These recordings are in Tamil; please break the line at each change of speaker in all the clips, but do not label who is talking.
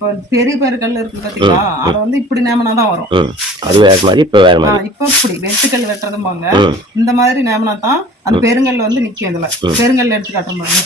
இப்போ பெரிய பெருக்கல் இருக்கு பாத்தீங்களா? அது வந்து இப்படி நேமனா தான் வரும்.
அது வேற மாதிரி இப்போ வேற மாதிரி.
இப்ப இப்படி வெட்டுக்கல் வெட்டுறதும்பாங்க. இந்த மாதிரி நேமனா தான் அந்த பெருங்கல் வந்து நிக்கும் இதுல. பெருங்கல் எடுத்து காட்டும் பாருங்க.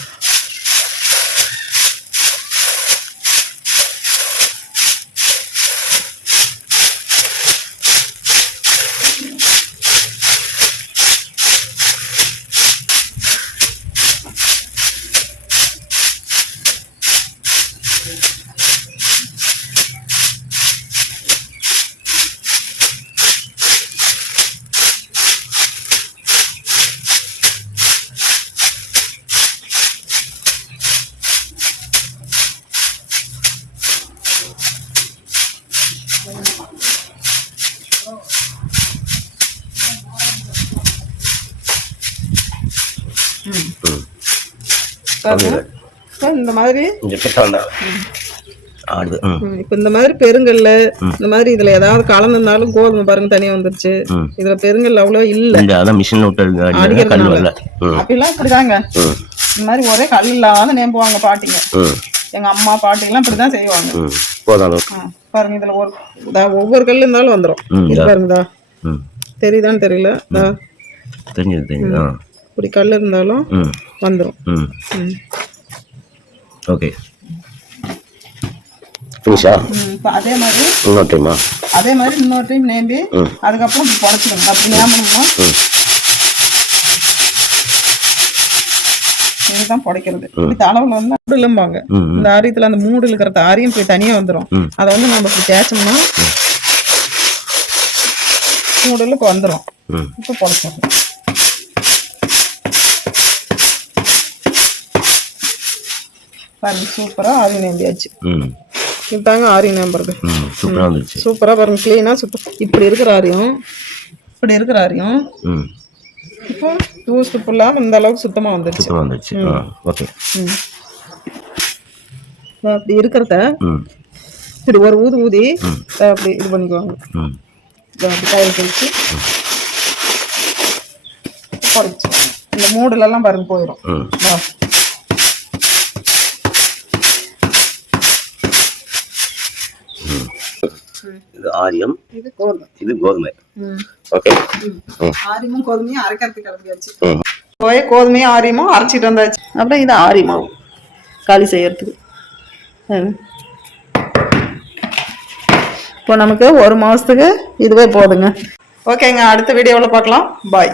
இந்த மாதிரி?
ஆடுது.
இப்ப இந்த மாதிரி பெருங்கல்ல இந்த மாதிரி இதுல ஏதாவது கலந்துருந்தாலும் கோதுமை பாருங்க தனியா வந்துருச்சு. இதுல பெருங்கல் அவ்வளவு இல்ல.
இந்த அதான் மிஷின் விட்டு
அப்படிலாம் இப்படிதாங்க. இந்த மாதிரி ஒரே கல் இல்லாத நேம்புவாங்க பாட்டிங்க. எங்க அம்மா பாட்டிங்கெல்லாம் இப்படிதான் செய்வாங்க. பாருங்க இதுல ஒரு ஒவ்வொரு கல் இருந்தாலும் வந்துரும்.
ம்,
இது பாருங்கதா
ம்.
தெரியுதான்னு தெரியல.
தெரிஞ்சது. ஆ.
இப்படி கல் இருந்தாலும்
ம்.
வந்துரும்.
ம்.
ம்.
ஓகே. ஃபினிஷா?
அதே மாதிரி
இன்னொரு டைமா
அதே மாதிரி இன்னொரு டைம் நேம்பி. அதுக்கப்புறம் அப்படி ஞாபகமா
ம்.
இதுதான் புடைக்கிறது. இப்படி தளவுல வந்து இந்த ஆரியத்துல அந்த மூடு இருக்கிற ஆரியம் போய் தனியா வந்துரும்.
ம்.
அதை வந்து நம்ம இப்படி தேய்ச்சோம்னா மூடுல இப்போ வந்துரும்.
ம்.
இப்போ பொழைச்சோம் பாருங்க சூப்பரா ஆரி நேம்பியாச்சு
ம்.
இதுதாங்க ஆரி நேம்புறது.
ம் சூப்பராக வந்துருச்சு
சூப்பரா பாருங்க கிளீனா சூப்பர் இப்படி இருக்கிற ஆரியம் இப்படி இருக்கிற ஆரியம்
ம்.
இப்போ தூசு இல்லாம இந்த அளவுக்கு சுத்தமா வந்துருச்சு.
சுத்தமாக வந்துருச்சு. ஆ ஓகே
அப்படி இருக்கிறத இப்படி ஒரு ஊது ஊதி அப்படி இது பண்ணிக்குவாங்க. அப்படி கையில் கழிச்சு குறைச்சி இந்த மூடுல எல்லாம் பாருங்க போயிடும் இதோ.
ஆரியம்.
இது கோதுமை.
இது. ஓகே
ஆரியமும் கோதுமையும் அரைக்கிறதுக்கு கிளம்பியாச்சு. போய் கோதுமையும் ஆரியமும் அரைச்சிட்டு வந்தாச்சு. அப்புறம் இது ஆரியமாவும் களி செய்யறதுக்கு. இப்போ நமக்கு ஒரு மாதத்துக்கு இதுவே போதுங்க. ஓகேங்க அடுத்த வீடியோவில் பார்க்கலாம். பாய்